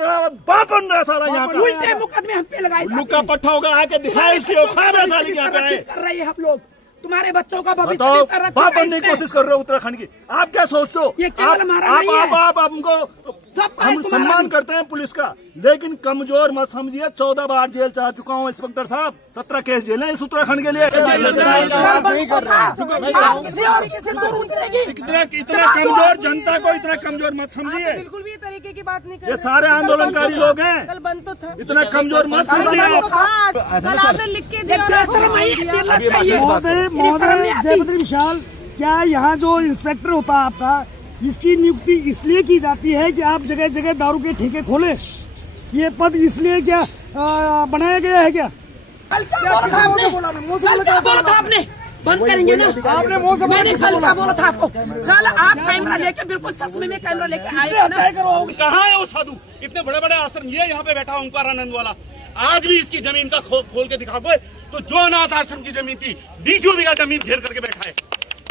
बाप बन रहा है सारा यहाँ का। उल्टे मुकदमे हम पे लगाए, उल्लू का पट्टा होगा, आके दिखाए इसकी औकात है साली यहाँ पे कर रहे हैं हम लोग। तुम्हारे बच्चों का भविष्य बताओ, बाप बनने की कोशिश कर रहे हो उत्तराखंड की। आप क्या सोचते हो? ये केवल हमारा नहीं है। आप हमको हम सम्मान करते हैं पुलिस का, लेकिन कमजोर मत समझिए। 14 बार जेल चाह चुका हूँ इंस्पेक्टर साहब, 17 केस जेल है इस उत्तराखंड के लिए। इतना कमजोर जनता को इतना कमजोर मत समझिए। बिल्कुल भी तरीके की बात नहीं कर। ये सारे आंदोलनकारी लोग हैं, कल बंद तो था। इतना कमजोर मत समझिए। आपने लिख के जयभद्र विशाल, क्या यहाँ जो इंस्पेक्टर होता है आपका, इसकी नियुक्ति इसलिए की जाती है कि आप जगह जगह दारू के ठेके खोले? ये पद इसलिए क्या बनाया गया है क्या? कल क्या बोला था आपने? बंद करेंगे ना? आपने मुंह से मैंने कल क्या बोला था आपको? कल आप कैमरा लेके बिल्कुल चश्मे में कैमरा लेके आए थे ना? कहाँ है वो साधु? इतने बड़े बड़े आश्रम, ये यहाँ पे बैठा ओंकारानंद वाला, आज भी इसकी जमीन का खोल के दिखाओगे तो जो अनाथ आश्रम की जमीन थी 20 बीघा जमीन घेर करके बैठा है।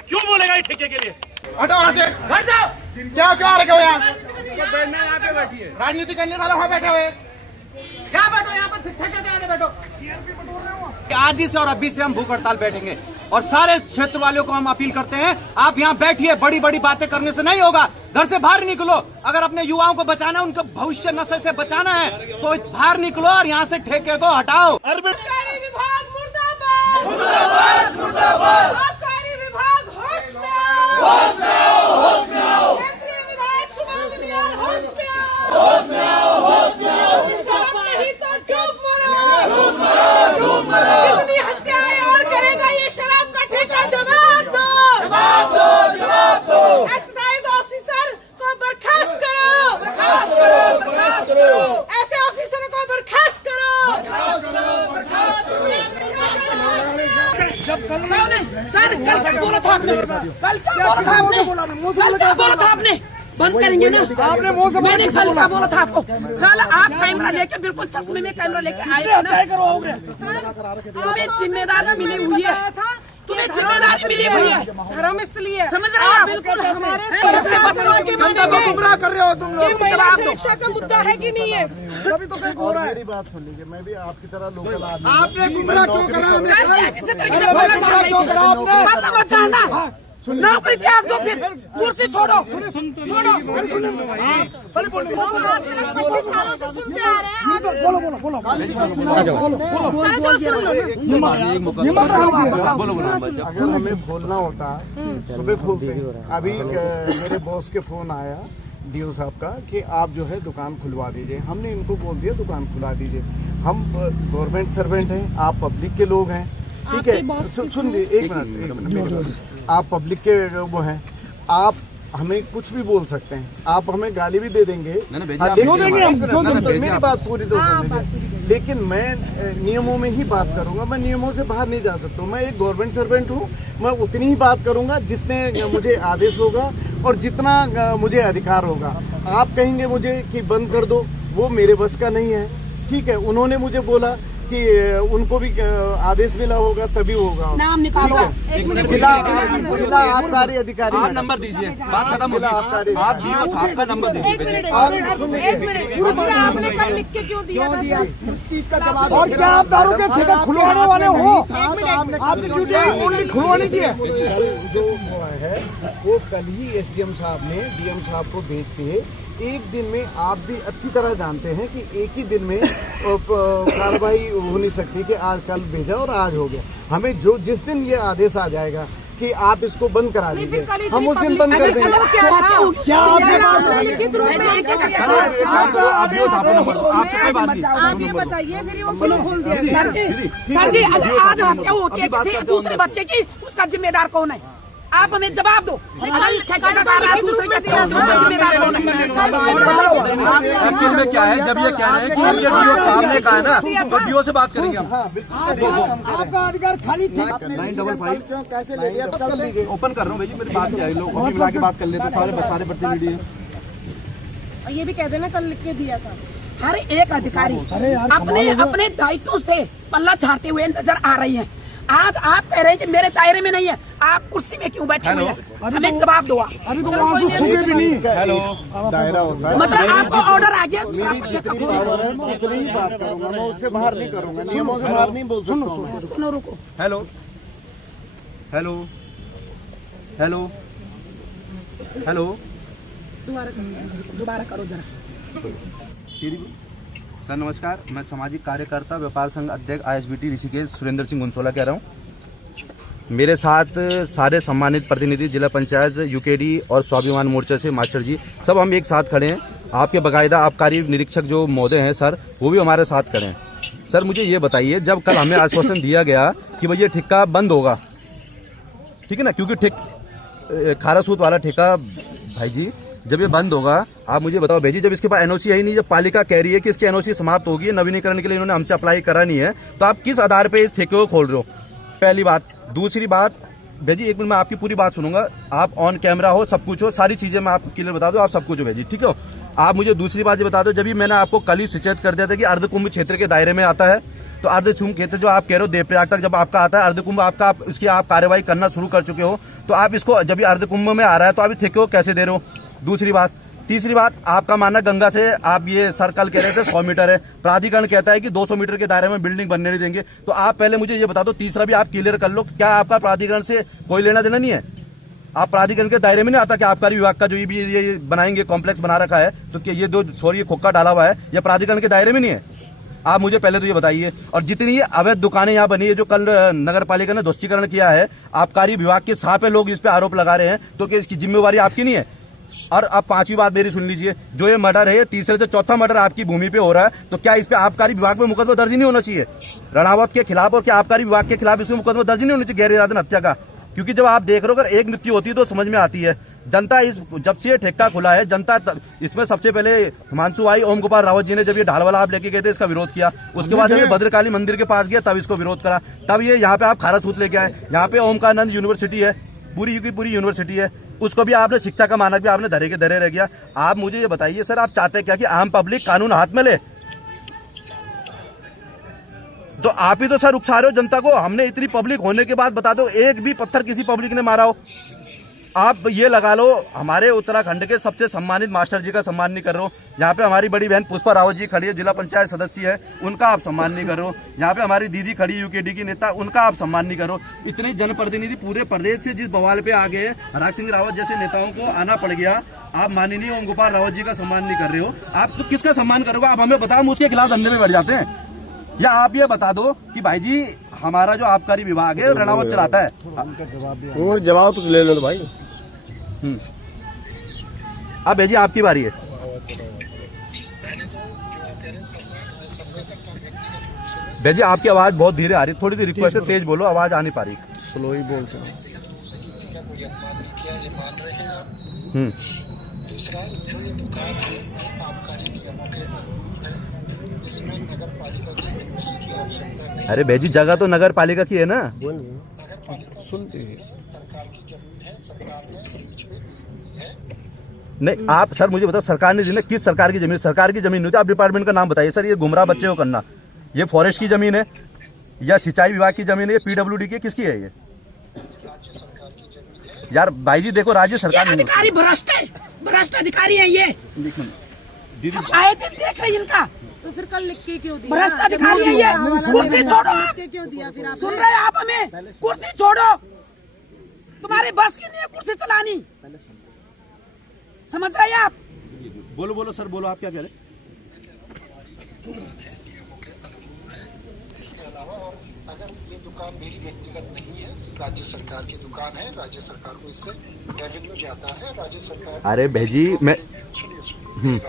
क्यों बोलेगा ये ठेके के लिए? हटो वहाँ से, हट जाओ। क्या रखे हो यहाँ? यहाँ पे बैठिए, राजनीति करने वाला वहाँ बैठे हुए। क्या बैठो यहाँ पर, ठेके के आगे बैठो। आज ही से और अभी से हम भूख हड़ताल बैठेंगे और सारे क्षेत्र वालों को हम अपील करते हैं, आप यहाँ बैठिए। बड़ी बड़ी बातें करने से नहीं होगा, घर से बाहर निकलो। अगर अपने युवाओं को बचाना है, उनका भविष्य नशे से बचाना है, तो बाहर निकलो और यहाँ से ठेके को हटाओ। आबकारी विभाग मुर्दाबाद, मुर्दाबाद, मुर्दाबाद। आबकारी विभाग होश में आओ, होश में आओ, होश में आओ। केंद्रीय विधायक सुभाष नियाल होश में आओ, होश में आओ, होश में आओ। शराब नहीं तो डूब मरो, डूब मरो, डूब मरो। कितनी हत्याएं और करेगा ये शराब का ठेका? जवाब दो, जवाब दो, जवाब दो। एक्साइज ऑफिसर को बर्खास्त करो, बर्खास्त करो, बर्खास्त करो। ऐसे ऑफिसरों को बर्खास्त करो, बर्खास्त करो, बर्खास्त करो। जब कल सर कल क्या बोला था आपने? कल क्या बोला था आपने? कल क्या बोला था आपने? बंद करेंगे ना? आपने मुंह से मैंने कल क्या बोला था आपको? कल आप कैमरा लेके बिल्कुल चश्मे में कैमरा लेके आए थे ना? तुम्हें जिम्मेदारी मिली हुई है, तुम्हें जिम्मेदारी मिली हुई है, धर्मस्थली है, समझ रहे हैं? बिल्कुल हमारे बच्चों के जनता को गुमराह कर रहे हो तुम लोग। महिला सुरक्षा का मुद्दा है कि नहीं है? तभी तो कहीं हो रहा है। मेरी बात सुन लीजिए, मैं भी आपकी तरह लोकल आदमी। आपने गुमराह क्यों करा हमें? किसी तरीके से बोला जाना नौकरी त्याग दो, फिर कुर्सी छोड़ो, छोड़ो। 25 सालों से सुनते आ रहे हैं। बोलो चलो सुन लो। अगर हमें खोलना होता सुबह खोलते। अभी मेरे बॉस के फोन आया डीओ साहब का कि आप जो है दुकान खुलवा दीजिए। हमने इनको बोल दिया दुकान खुला दीजिए। हम गवर्नमेंट सर्वेंट हैं, आप पब्लिक के लोग हैं, ठीक है? सुन लीजिए, एक मिनट। आप पब्लिक के वो हैं, आप हमें कुछ भी बोल सकते हैं, आप हमें गाली भी दे देंगे। मेरी बात पूरी तो सुन लीजिए। लेकिन मैं नियमों में ही बात करूंगा, मैं नियमों से बाहर नहीं जा सकता हूँ। मैं एक गवर्नमेंट सर्वेंट हूँ, मैं उतनी ही बात करूंगा जितने मुझे आदेश होगा और जितना मुझे अधिकार होगा। आप कहेंगे मुझे कि बंद कर दो, वो मेरे बस का नहीं है, ठीक है? उन्होंने मुझे बोला कि उनको भी आदेश मिला होगा तभी होगा। नाम निकालो। जिला आबकारी अधिकारी, आप नंबर दीजिए, बात खत्म होगी। आप जीओ साहब का नंबर दीजिए। एक मिनट, आपने कल लिख के क्यों दिया था सर? इस चीज का जवाब। और क्या आप दारू के ठेका खुलवाने वाले हो? आपकी ड्यूटी ओनली खुलवाने की है। जो है वो कल ही एसडीएम साहब ने डीएम साहब को भेज के, एक दिन में आप भी अच्छी तरह जानते हैं कि एक ही दिन में कार्रवाई हो नहीं सकती कि आज कल भेजा और आज हो गया। हमें जिस दिन ये आदेश आ जाएगा कि आप इसको बंद करा दीजिए, हम उस दिन बंद कर देंगे। क्या आप ये बताइए, फिर वो खोल दिया। सर जी अगर आज हत्या होती है किसी दूसरे बच्चे की, उसका जिम्मेदार कौन है? आप हमें जवाब दो। एक्चुअल में क्या है, जब ये कह रहे हैं कि ये डीओ सामने का है ना, तो डीओ से बात करेंगे हम। आपका अधिकार खाली थे। 955 कैसे ले लिया? ओपन कर रहा हूँ भैया, मेरी बात क्या है, लोग अभी मिला के बात कर लेते, सारे प्रतिनिधि। और ये भी कह देना कल लिख के दिया था। हर एक अधिकारी अपने दायित्व से पल्ला झाड़ते हुए नजर आ रही है। आज आप कह रहे हैं कि मेरे दायरे में नहीं है, आप कुर्सी में क्यों बैठे हुए हैं? हमें जवाब दो। अभी तो वहाँ से सूखे भी नहीं। हेलो, दायरा होता है, मतलब आपको ऑर्डर आ गया, मेरी जितनी पावर है मैं उतनी ही बात करूंगा, मैं उससे बाहर नहीं करूंगा, नियमों से बाहर नहीं बोल सकता हूं। सुनो रुको। हेलो हेलो हेलो हेलो, दोबारा करो जरा। सर नमस्कार, मैं सामाजिक कार्यकर्ता व्यापार संघ अध्यक्ष ISBT ऋषिकेश सुरेंद्र सिंह गुंसोला कह रहा हूँ। मेरे साथ सारे सम्मानित प्रतिनिधि जिला पंचायत, UKD और स्वाभिमान मोर्चा से मास्टर जी, सब हम एक साथ खड़े हैं। आपके बाकायदा आबकारी निरीक्षक जो महोदय हैं सर, वो भी हमारे साथ खड़े हैं। सर मुझे ये बताइए, जब कल हमें आश्वासन दिया गया कि भाई ये ठेका बंद होगा, ठीक है ना, क्योंकि खारा सूत वाला ठेका भाई जी जब ये बंद होगा, आप मुझे बताओ भाई जी, जब इसके पास NOC है ही नहीं, जब पालिका कह रही है कि इसकी NOC समाप्त होगी, नवीनीकरण के लिए इन्होंने हमसे अप्लाई करा नहीं है, तो आप किस आधार पे इस ठेके को खोल रहे हो? पहली बात। दूसरी बात भाई जी, एक मिनट मैं आपकी पूरी बात सुनूंगा, आप ऑन कैमरा हो, सब कुछ हो, सारी चीजें मैं आपको क्लियर बता दूं, आप सब कुछ हो भाई जी, ठीक है। आप मुझे दूसरी बात ये बता दो, जब भी मैंने आपको कल ही सचेत कर दिया था कि अर्धकुंभ क्षेत्र के दायरे में आता है, तो अर्धकुंभ क्षेत्र जो आप कह रहे हो देवप्रयाग तक जब आपका आता है अर्धकुंभ आपका, आप इसकी आप कार्यवाही करना शुरू कर चुके हो, तो आप इसको जब भी अर्धकुंभ में आ रहा है तो आप इस ठेके को कैसे दे रहे हो? दूसरी बात। तीसरी बात, आपका मानना गंगा से आप ये सर कल कह रहे थे 100 मीटर है, प्राधिकरण कहता है कि 200 मीटर के दायरे में बिल्डिंग बनने नहीं देंगे, तो आप पहले मुझे ये बता दो, तीसरा भी आप क्लियर कर लो, क्या आपका प्राधिकरण से कोई लेना देना नहीं है? आप प्राधिकरण के दायरे में नहीं आता कि आबकारी विभाग का जो भी ये बनाएंगे कॉम्प्लेक्स बना रखा है, तो क्या ये दो थोड़ी खोखा डाला हुआ है, ये प्राधिकरण के दायरे में नहीं है? आप मुझे पहले तो ये बताइए। और जितनी ये अवैध दुकानें यहाँ बनी है, जो कल नगर पालिका ने ध्वस्तीकरण किया है, आबकारी विभाग के साथ पे लोग इस पे आरोप लगा रहे हैं, तो क्या इसकी जिम्मेवारी आपकी नहीं है? और अब पांचवी बात मेरी सुन लीजिए, जो ये मर्डर है, ये तीसरे से चौथा मर्डर आपकी भूमि पे हो रहा है, तो क्या इस पे आबकारी विभाग में मुकदमा दर्ज नहीं होना चाहिए रणावत के खिलाफ? और क्या आबकारी विभाग के खिलाफ इसमें मुकदमा दर्ज नहीं होना चाहिए गैर इरादतन हत्या का? क्योंकि जब आप देख रहे हो, अगर एक मृत्यु होती है तो समझ में आती है। जनता इस जब से ये ठेका खुला है, जनता इसमें सबसे पहले हिमांशु भाई, ओम गोपाल रावत जी ने जब ये ढाल वाला आप लेके गए थे, इसका विरोध किया। उसके बाद जब ये भद्रकाली मंदिर के पास गया, तब इसको विरोध करा, तब ये यहाँ पे आप खारा सूत लेके आए। यहाँ पे ओमकारानंद यूनिवर्सिटी है, पूरी की पूरी यूनिवर्सिटी है, उसको भी आपने शिक्षा का मानक भी आपने धरे के धरे रह गया। आप मुझे ये बताइए सर, आप चाहते क्या कि आम पब्लिक कानून हाथ में ले? तो आप ही तो सर उकसा रहे हो जनता को। हमने इतनी पब्लिक होने के बाद बता दो, एक भी पत्थर किसी पब्लिक ने मारा हो? आप ये लगा लो, हमारे उत्तराखंड के सबसे सम्मानित मास्टर जी का सम्मान नहीं कर रहे हो। यहाँ पे हमारी बड़ी बहन पुष्पा रावत जी खड़ी है, जिला पंचायत सदस्य है, उनका आप सम्मान नहीं कर रहे हो। यहाँ पे हमारी दीदी खड़ी है, UKD की नेता, उनका आप सम्मान नहीं कर रहे हो। इतने जनप्रतिनिधि पूरे प्रदेश से जिस बवाल पे आ गए, हराग सिंह रावत जैसे नेताओं को आना पड़ गया, आप माननीय ओम गोपाल रावत जी का सम्मान नहीं कर रहे हो। आप तो किसका सम्मान करोगे? आप हमें बताओ, हम उसके खिलाफ धंधे में बढ़ जाते हैं? या आप ये बता दो कि भाई जी हमारा जो आबकारी विभाग है रणावत चलाता है? जवाब तो ले लो भाई। अब भाई जी आपकी बारी है। भाई जी आपकी आवाज बहुत धीरे आ रही है, थोड़ी सी रिक्वेस्ट है, तेज बोलो, आवाज आ नहीं पा रही। स्लो ही बोलते हैं। दूसरा, जो ये दुकान है आबकारी नियमों के अनुरूप है, इसमें नगर पालिका की NOC की आवश्यकता नहीं। अरे भाई जी जगह तो नगर पालिका की है ना? नगर पालिका सरकार की जमीन है, सरकार ने बीच में दी हुई है। नहीं आप सर मुझे बताओ, सरकार ने दी ना, किस सरकार की जमीन? सरकार की जमीन नहीं होती, आप डिपार्टमेंट का नाम बताइए सर। ये गुमराह बच्चे को करना, ये फॉरेस्ट की जमीन है या सिंचाई विभाग की जमीन है, ये PWD की, किसकी है ये? राज्य सरकार की जमीन है। यार भाई जी देखो, राज्य सरकार ये अधिकारी भ्रष्ट है, भ्रष्ट अधिकारी है ये। दीदी आए दिन देख रहे इनका, तो फिर कल लिख के क्यों दिया? भ्रष्ट अधिकारी है ये। कुर्सी छोड़ो, लिख आप के क्यों दिया फिर? आप सुन रहे हैं? आप हमें कुर्सी छोड़ो, तुम्हारे बस की नहीं है कुर्सी चलानी, समझ रहे हैं आप? बोलो बोलो सर, बोलो आप क्या कह रहे? इसके अलावा और अगर ये दुकान मेरी व्यक्तिगत नहीं है, राज्य सरकार की दुकान है, राज्य सरकार को इससे रेवेन्यू जाता है, राज्य सरकार। अरे भाई जी मैं सुनिए,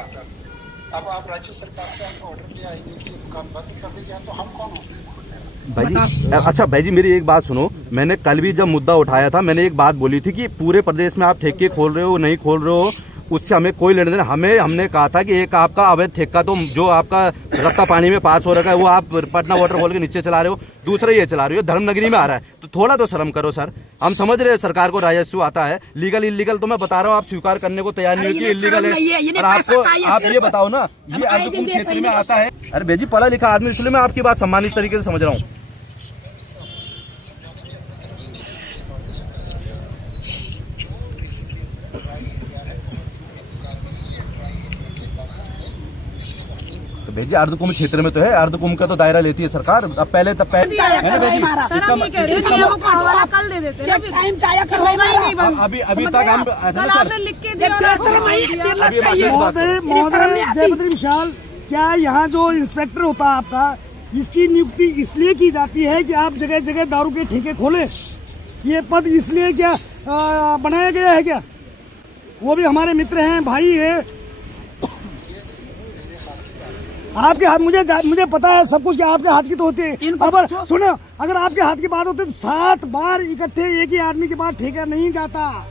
अब आप राज्य सरकार का ऑर्डर ले आएंगे कि ये दुकान बंद कर दी जाए, तो हम कौन होते हैं? भाई जी अच्छा भाई जी मेरी एक बात सुनो, मैंने कल भी जब मुद्दा उठाया था, मैंने एक बात बोली थी कि पूरे प्रदेश में आप ठेके खोल रहे हो नहीं खोल रहे हो, उससे हमें कोई लेने देना। हमने कहा था कि एक आपका अवैध ठेका तो जो आपका रत्ता पानी में पास हो रखा है, वो आप पटना वाटरफॉल के नीचे चला रहे हो, दूसरा ये चला रहे हो, धर्मनगरी में आ रहा है, तो थोड़ा तो शर्म करो सर। हम समझ रहे हैं सरकार को राजस्व आता है, लीगल इलीगल तो मैं बता रहा हूँ, आप स्वीकार करने को तैयार नहीं हो कि इलीगल है। और आपको आप ये बताओ ना, ये अर्धकुंभ क्षेत्र में आता है। अरे भाई जी पढ़ा लिखा आदमी, इसलिए मैं आपकी बात सम्मानित तरीके से समझ रहा हूँ। तो भेजिए, अर्धकुंभ क्षेत्र में तो है, अर्धकुंभ का तो दायरा लेती है सरकार। अब पहले तब पहले है ना भेजी, कल दे देते हैं, टाइम चाया करवाएगा ही नहीं बंद। अभी तक हम कल आपने लिख के दिया और महोदय जयपत्री विशाल, क्या यहाँ जो इंस्पेक्टर होता है आपका, इसकी नियुक्ति इसलिए की जाती है कि आप जगह जगह दारू के ठेके खोले? ये पद इसलिए क्या बनाया गया है क्या? वो भी हमारे मित्र हैं, भाई है। आपके हाथ, मुझे पता है सब कुछ कि आपके हाथ की तो होती है। अब सुनो, अगर आपके हाथ की बात होती तो 7 बार इकट्ठे एक ही आदमी के पास ठेका नहीं जाता।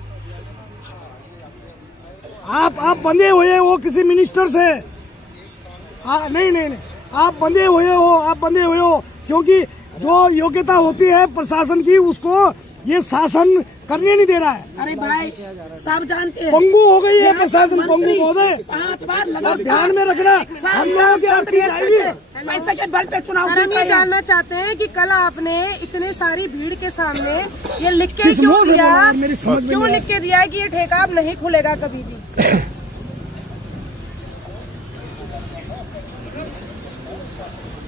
आप बंधे हुए हो किसी मिनिस्टर से। नहीं, आप बंधे हुए हो क्योंकि जो योग्यता होती है प्रशासन की, उसको ये शासन करने नहीं दे रहा है। अरे भाई सब जानते हैं, पंगु हो गई है प्रशासन, पंगु महोदय। 5 बार और ध्यान में रखना, हम लोगों की अर्थी जाएगी। पैसे के बल पे चुनाव सर, हम ये जानना चाहते हैं कि कल आपने इतने सारी भीड़ के सामने ये लिख के क्यों दिया, क्यों लिख के दिया कि ये ठेका अब नहीं खुलेगा कभी भी?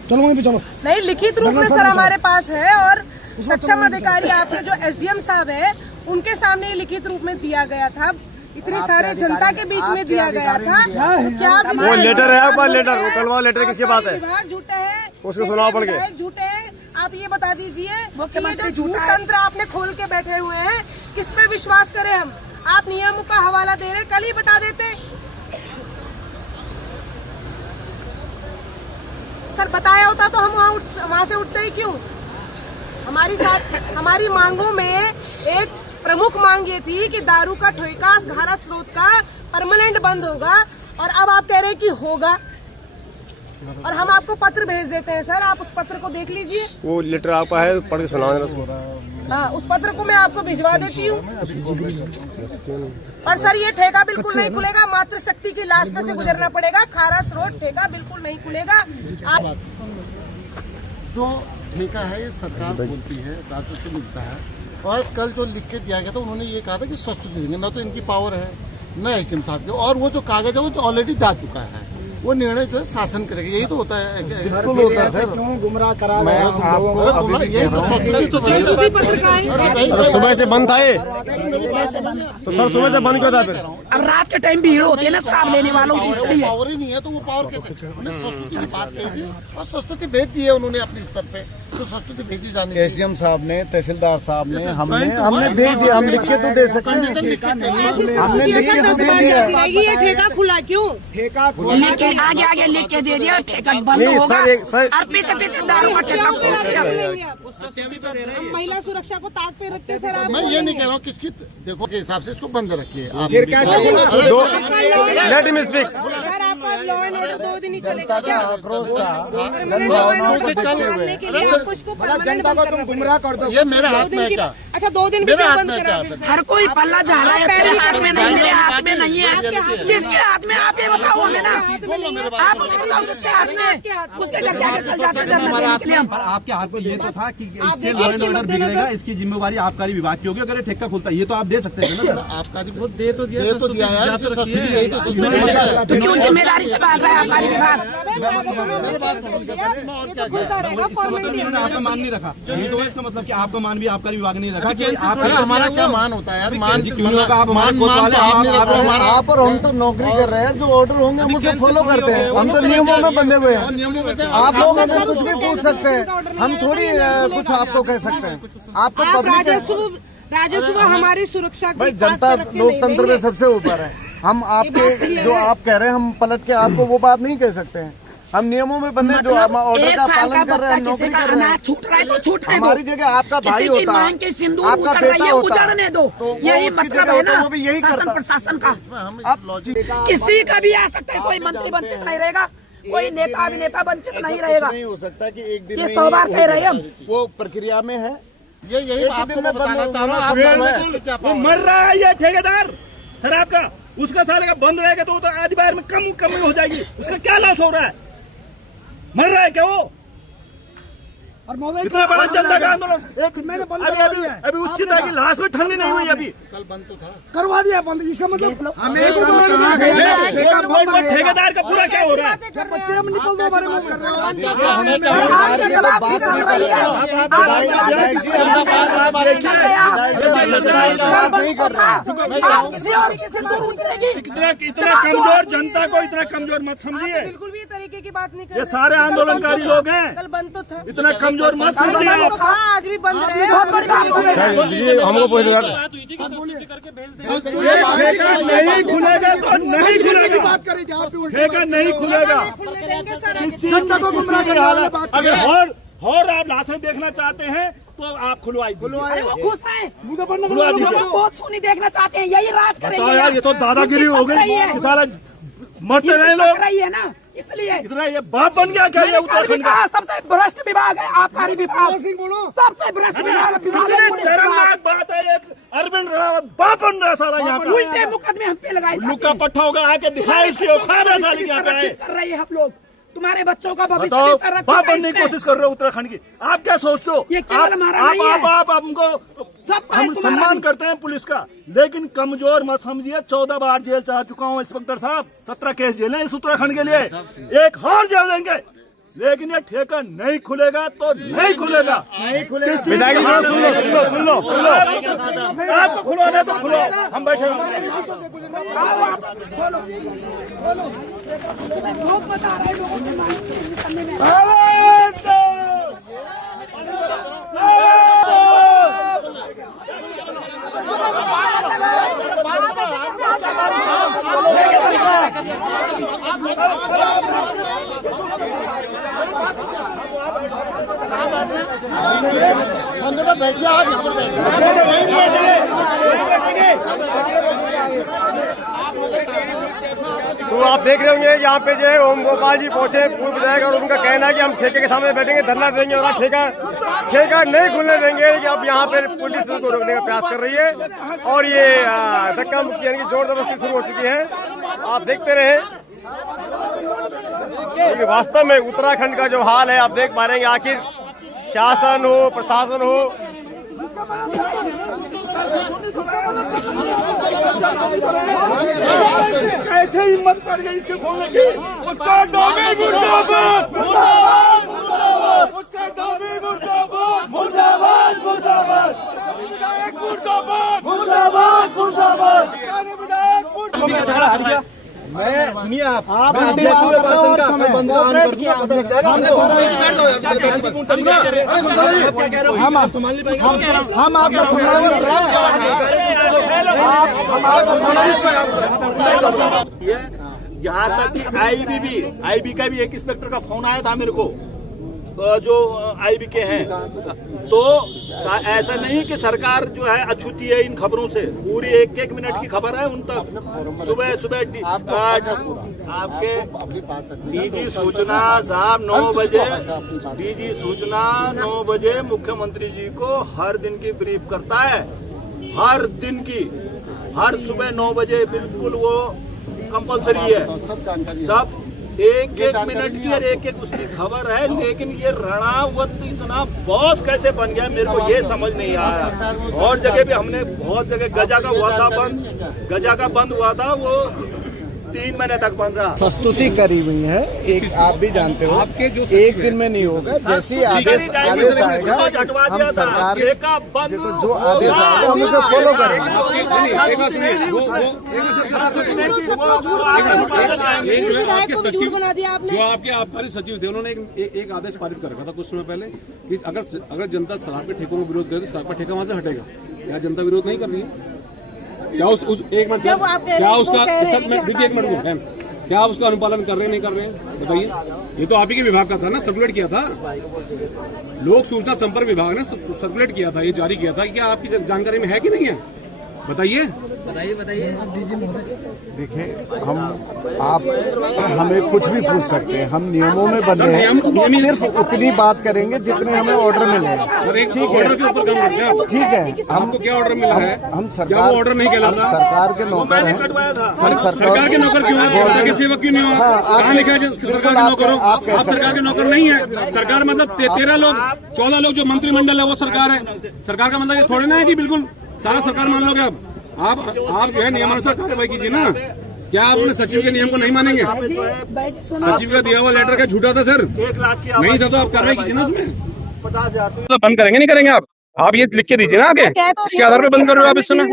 चलो वहीं पे चलो। नहीं, लिखित रूप में सर हमारे पास है और सक्षम अधिकारी आपने जो एसडीएम साहब है उनके सामने लिखित रूप में दिया गया था, इतनी सारे जनता के बीच में दिया गया था। क्या वो लेटर है आपका? लेटर वो कलवा लेटर किसके पास है? विभाग झूठे हैं, उसको सुनाओ पड़ के झूठे हैं। आप ये बता दीजिए कि ये जो झूठ तंत्र आपने खोल के बैठे हुए हैं, किस पे विश्वास करें हम? आप नियमों का हवाला दे रहे, कल ही बता देते। सर बताया होता तो हम वहाँ से उठते ही क्यों? हमारी मांगों में एक प्रमुख मांग ये थी कि दारू का ठेका धारा स्रोत का परमानेंट बंद होगा, और अब आप कह रहे हैं कि होगा, और हम आपको पत्र भेज देते हैं। सर आप उस पत्र को देख लीजिए। वो लेटर आपका है, पढ़ के सुनाओ। हाँ, उस पत्र को मैं आपको भिजवा देती हूँ। और सर ये ठेका बिल्कुल नहीं खुलेगा, मातृ शक्ति की लाश पे से गुजरना पड़ेगा। खारा स्रोत ठेका बिल्कुल नहीं खुलेगा। जो ठेका है ये सरकार बोलती है, राजस्व से मिलता है, और कल जो लिख के दिया गया था उन्होंने ये कहा था कि स्वस्थ देंगे, ना तो इनकी पावर है न एसडीएम साहब के, और वो जो कागज है वो ऑलरेडी जा चुका है, वो निर्णय जो है शासन करेगा। यही तो होता है, बिल्कुल होता है सर। क्यों गुमराह करा? मैं आपको यही तो सुबह से बंद था ये, तो सर सुबह से बंद क्यों था फिर? अब रात के टाइम भीड़ होती है ना शराब लेने वालों की, इसलिए पावर ही नहीं है, तो वो पावर कैसे? उन्होंने संस्तुति की बात कही थी और संस्तुति भेज दी है उन्होंने अपने स्तर पे, तो संस्तुति भेजी जानी है। एसडीएम साहब ने, तहसीलदार साहब ने, हमने भेज दिया। हम लिख के तो दे सकते हैं, हमने लिख के तो दे दिया। ये ठेका खुला क्यों? ठेका खुला आगे लिख के दे दिया, ठेका बंद होगा और पीछे दारू का ठेका खोल दिया। हम महिला सुरक्षा को ताक पे रखते सर। आप मैं ये नहीं कह रहा हूँ किसकी, देखो के हिसाब से इसको बंद रखिए आप। फिर क्या लेट हिम स्पीक। सर आपका लॉ एंड ऑर्डर 2 दिन ही चलेगा क्या? जनता को तुम गुमराह कर दो। ये मेरे हाथ में है क्या? अच्छा 2 दिन मेरे हाथ में क्या? हर कोई पल्ला जा रहा है, तेरे हाथ में नहीं, मेरे हाथ में नहीं है। जिसके हाथ में आप ये बताओ हमें ना, आप बताओ किसके हाथ में, उसके घर जाके चल जाते हैं। पर आपके हाथ में ये तो था कि इससे लॉ एंड ऑर्डर बिगड़ेगा, इसकी जिम्मेवारी आबकारी विभाग की होगी। अगर ये ठेका खुलता है, ये तो आप दे सकते हैं ना सर? आपका दे तो दिया यार, तो क्यों जिम्मेदारी से भाग रहा है आबकारी विभाग? आपका मान नहीं रखा, तो इसका मतलब कि आपका मान भी आबकारी विभाग नहीं रखा कि हमारा क्या मान होता है यार? मान क्यों नहीं होगा? आप हमारे कोतवाल हैं, आप और हम तो नौकरी कर रहे हैं, जो ऑर्डर होंगे हम उसे फॉलो करते हैं। हम तो नियमों में बंधे हुए हैं। आप लोग हमें कुछ भी पूछ सकते हैं, हम थोड़ी कुछ आपको कह सकते हैं। आपको राजस्व हमारी सुरक्षा भाई, जनता लोकतंत्र में सबसे ऊपर है। हम आपके जो आप कह रहे हैं, हम पलट के आपको वो बात नहीं कह सकते हैं। हम नियमों में बंधे, जो हम ऑर्डर का पालन कर रहे हैं, नौकरी कर रहे हैं। छूट रहा है तो छूटने दो। हमारी जगह आपका भाई होता है, आपका बेटा होता है, दो। यही मतलब है ना वो भी यही करता। प्रशासन का। किसी का भी आ सकता है, कोई मंत्री वंचित नहीं रहेगा, कोई नेता अभिनेता वंचित नहीं रहेगा। नहीं हो सकता कि एक दिन ये 100 बार कह रहे हैं हम, वो प्रक्रिया में है। यही आपको मैं बताना चाह रहा हूँ। वो मर रहा है ये ठेकेदार शराब का, उसका साले का बंद रहेगा तो आधी बार में कम हो जाएगी। उसका क्या लॉस हो रहा है? मर रहा है क्या वो? और महोदय इतना बड़ा जनता का आंदोलन एक मैंने बंद अभी करवा अभी दिया है। अभी उचित है कि लाश में ठंडी नहीं हुई अभी कल बंद तो था। करवा दिया बंद, इसका मतलब ठेकेदार का पूरा क्या हो रहा है? बच्चे हम निकल दो हमारे मुंह इतना कमजोर जनता को इतना कमजोर मत समझिए। बिल्कुल भी तरीके की बात नहीं कर ये सारे आंदोलनकारी लोग हैं, कल बंद तो था, इतना कमजोर मत समझिए। आज भी बंद रहे। हमको ठेका नहीं खुलेगा तो नहीं खुलेगा, बात करी जहाँ पे ठेका नहीं खुलेगा। खुलने देंगे सर। जनता को गुमराह करने वाले बात कर रहे हैं। अगर और आप लाशें देखना चाहते हैं तो आप खुलवाई अरे वो खुश हैं, खुलवा दीजिए। बहुत सोनी देखना चाहते हैं, यही राज करेंगे। बताओ यार, ये तो दादागिरी हो गई कि सारा मरते रहे लोग। रही है ना, इसलिए इतना ये बाप बन गया क्या ये उत्तराखंड का? सबसे भ्रष्ट विभाग है आबकारी विभाग, सबसे भ्रष्ट विभाग। कितनी शर्मनाक बात है, एक अरविंद रावत बाप बन रहा सारा यहाँ का। उल्टे मुकदमे हम पे लगाए उल्लू का पट्टा होगा, आके दिखाए इसकी औकात है साली क्या है। कर रहे हैं हम लोग, तुम्हारे बच्चों का भविष्य बताओ, भी संरक्षित बाप है बनने की इसमें। कोशिश कर रहे हो उत्तराखंड की। आप क्या सोचते हो? ये केवल हमारा नहीं है। आप हमको सबका है, हम तुम्हारा सम्मान भी। करते हैं पुलिस का, लेकिन कमजोर मत समझिए। 14 बार जेल चाह चुका हूँ इंस्पेक्टर साहब, 17 केस जेल है इस उत्तराखंड के लिए, एक और जेल देंगे, लेकिन ये ठेका नहीं खुलेगा तो नहीं खुलेगा। नहीं खुलेगा। सुन लो, आपको खुलवाना तो खुलो, हम बैठे बहुत मजा आ रहा है लोगों के माइंड से निकलने में। बैठिए आप। तो आप देख रहे होंगे यहाँ पे जो है ओम गोपाल जी पहुंचे पूर्व विधायक, और उनका कहना है कि हम ठेके के सामने बैठेंगे, धरना देंगे और ठेका नहीं खुलने देंगे। कि अब यहाँ पे पुलिस को रोकने का प्रयास कर रही है और ये धक्का मुक्की यानी कि जोर जबरदस्ती शुरू हो चुकी है। आप देखते रहे, क्योंकि वास्तव में उत्तराखंड का जो हाल है आप देख पा रहे हैं। आखिर शासन हो, प्रशासन हो, कैसे हिम्मत पड़ गई इसके खोलने की? उसका दावे मुर्दाबाद, मुर्दाबाद, मुर्दाबाद, उसका दावे मुर्दाबाद, मुर्दाबाद, मुर्दाबाद, विधायक मुर्दाबाद, मुर्दाबाद, मुर्दाबाद, विधायक मुर्दाबाद। मैं सुनिए आप बंद कर दूंगा, पता लग जाएगा हम आप संभाल नहीं पाएंगे। हम आपका यहाँ तक कि आईबी का भी एक इंस्पेक्टर का फोन आया था मेरे को, जो आईबी के हैं। तो ऐसा नहीं कि सरकार जो है अछूती है इन खबरों से, पूरी एक मिनट की खबर है उन तक। सुबह आपके डीजी सूचना साहब 9 बजे, डीजी सूचना 9 बजे मुख्यमंत्री जी को हर दिन की ब्रीफ करता है, हर दिन की, हर सुबह 9 बजे बिल्कुल वो कंपलसरी है। सब एक मिनट की और एक उसकी खबर है। लेकिन ये रणावत इतना बॉस कैसे बन गया मेरे को ये समझ नहीं आया। और जगह भी हमने बहुत जगह गजा का बंद हुआ था, वो 3 महीने तक बंद रहा। प्रस्तुति करी हुई है, एक आप भी जानते हो, एक दिन में नहीं होगा। जैसे आदेश आएगा हम सरकार जो आदेश आएगा हम उसे फॉलो करेंगे। जो आपके आबकारी सचिव थे उन्होंने एक आदेश पारित कर रखा था कुछ समय पहले कि अगर जनता शराब के ठेकों में विरोध करे तो शराब का ठेका वहां से हटेगा। क्या जनता विरोध नहीं कर रही है? क्या उस एक मिनट क्या उसका देखिए एक मिनट क्या आप उसका अनुपालन कर रहे हैं नहीं कर रहे हैं बताइए। ये तो आप ही के विभाग का था ना, सर्कुलेट किया था, लोक सूचना संपर्क विभाग ने सर्कुलेट किया था, ये जारी किया था। क्या आपकी जानकारी में है कि नहीं है? बताइए। देखिए, आप हमें कुछ भी पूछ सकते हैं, हम नियमों में बंधे हैं, सिर्फ उतनी बात करेंगे जितने हमें ऑर्डर मिले हैं। ठीक है, ठीक है। हमको क्या ऑर्डर मिला है? हम क्या सरकार वो ऑर्डर नहीं कहलाता? सरकार के नौकर हैं। सरकार के नौकर क्यों है? जनता के सेवक क्यों नहीं हुआ? कहाँ लिखा है सरकार के नौकर हो? आप सरकार के नौकर नहीं है। सरकार मतलब 13 लोग 14 लोग जो मंत्रिमंडल है वो सरकार है। सरकार का मतलब ये थोड़ी ना है कि बिल्कुल सारा सरकार मान लोगे। अब आप जो है नियमानुसार कार्रवाई कीजिए ना। क्या आप अपने सचिव के नियम को नहीं मानेंगे? सचिव का दिया हुआ लेटर क्या झूठा था सर? नहीं था तो आप कार्रवाई कीजिए ना उसमें। तो बंद करेंगे नहीं करेंगे आप ये लिख के दीजिए ना आगे, इसके आधार पे बंद कर रहे हो आप इस समय।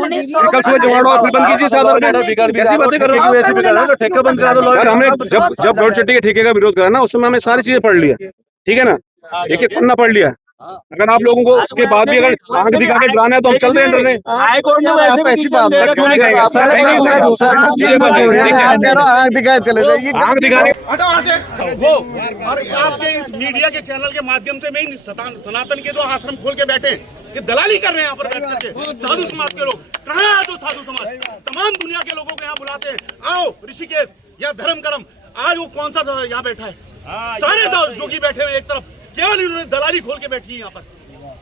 कल सुबह जमाड़ो आप फिर बंद कीजिए इस आधार पे। कैसी बातें कर रहे हो? ठेका बंद करा दो। सर हमने जब रोड चट्टी के ठेके का विरोध करा ना उस समय हमें सारी चीजें पढ़ लिया, ठीक है ना, एक एक पन्ना पढ़ लिया। अगर आप लोगों को उसके बाद भी अगर आंख दिखा के डराना है तो हम चल रहे हैं डरने। हाई कोर्ट में ऐसी बात सर क्यों नहीं कहेंगे? आंख दिखाने वो और आपके इस मीडिया के चैनल के माध्यम से मैं सनातन के जो आश्रम खोल के बैठे ये दलाली कर रहे हैं यहाँ पर बैठ करके। साधु समाज के लोग कहाँ है? तो साधु समाज तमाम दुनिया के लोगों को यहाँ बुलाते हैं, आओ ऋषिकेश या धर्म करम। आज वो कौन सा यहाँ बैठा है? सारे जोगी बैठे हुए एक तरफ, केवल इन्होंने दलाली खोल के बैठी है यहाँ पर।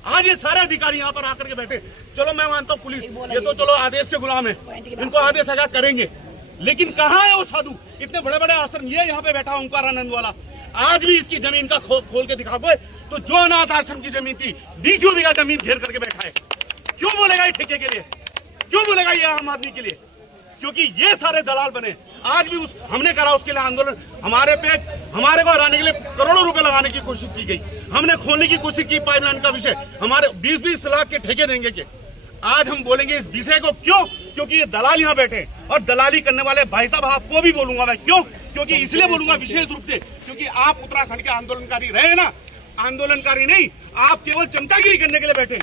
आज ये सारे अधिकारी यहाँ पर आकर के बैठे। चलो मैं मानता हूँ पुलिस ये तो चलो आदेश के गुलाम है, इनको आदेश आगा करेंगे, लेकिन कहाँ है वो साधु? इतने बड़े बड़े आश्रम, ये यहाँ पे बैठा ओंकारानंद वाला, आज भी इसकी जमीन का खोल के दिखाओगे तो जो अनाथ आश्रम की जमीन थी 20 बीघा जमीन घेर करके बैठा है। क्यों बोलेगा ये ठेके के लिए? क्यों बोलेगा ये आम आदमी के लिए? क्योंकि ये सारे दलाल बने। आज भी हमने करा उसके लिए आंदोलन, हमारे को हराने के लिए करोड़ों रुपए लगाने की कोशिश की गई। हमने खोलने की कोशिश की पाइपलाइन का विषय, हमारे 20-20 लाख के ठेके देंगे के। आज हम बोलेंगे इस विषय को, क्यों? क्योंकि ये दलाल यहाँ बैठे और दलाली करने वाले भाई साहब आपको भी बोलूंगा मैं। क्यों? क्योंकि इसलिए बोलूंगा विशेष रूप से क्योंकि आप उत्तराखंड के आंदोलनकारी रहे ना। आंदोलनकारी नहीं, आप केवल चमचागिरी करने के लिए बैठे।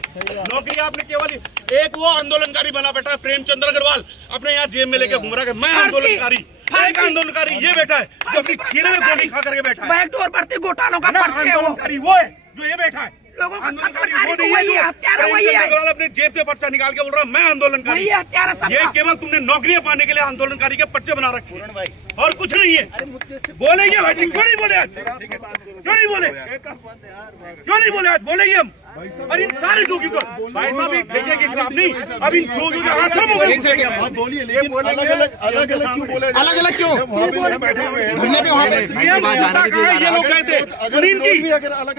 नौकरी आपने केवल एक वो आंदोलनकारी बना बैठा है प्रेमचंद्र अग्रवाल, अपने यहाँ जेब में लेके घूम रहा है। मैं आंदोलनकारी, एक आंदोलनकारी ये बैठा है जो अपनी सीने में गोली खा करके बैठा है। बैकडोर बढ़ती घोटालों का आंदोलनकारी वो है जो ये बैठा है। आंदोलनकारी वो नहीं है जो प्रेमचंद्र अग्रवाल अपने जेब से पर्चा निकाल के बोल रहा है मैं आंदोलनकारी। ये केवल तुमने नौकरियां पाने के लिए आंदोलनकारी के पर्चे बना रखे हैं और कुछ नहीं है। बोलेंगे भाई, क्यों नहीं बोले आज? क्यों नहीं बोले? क्यों नहीं बोले आज? बोलेंगे हम। और इन सारे जोगी को भाई साहब एक ठेके के खिलाफ नहीं, अब इन जोगियों के आश्रम हो गए। बोलिए, लेकिन अलग अलग क्यों बोले? अलग अलग क्यों? बैठे हुए हैं धरने पे, वहाँ पे ये लोग गए थे सुनील की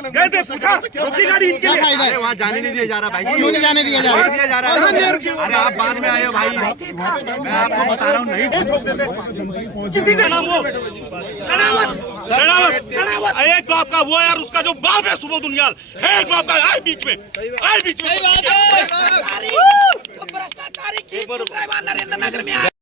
गए थे, पूछा रोकी गाड़ी इनके लिए, वहाँ जाने नहीं दिया जा रहा भाई। क्यों नहीं जाने दिया जा रहा? अरे आप बाद में आए हो भाई, मैं आपको बता रहा हूँ नहीं ठोक देते। किसी से नाम वो एक बाप का वो यार, उसका जो बाप है सुबोध उनियाल है, एक बाप का आए बीच में भ्रष्टाचारी नरेंद्र नगर में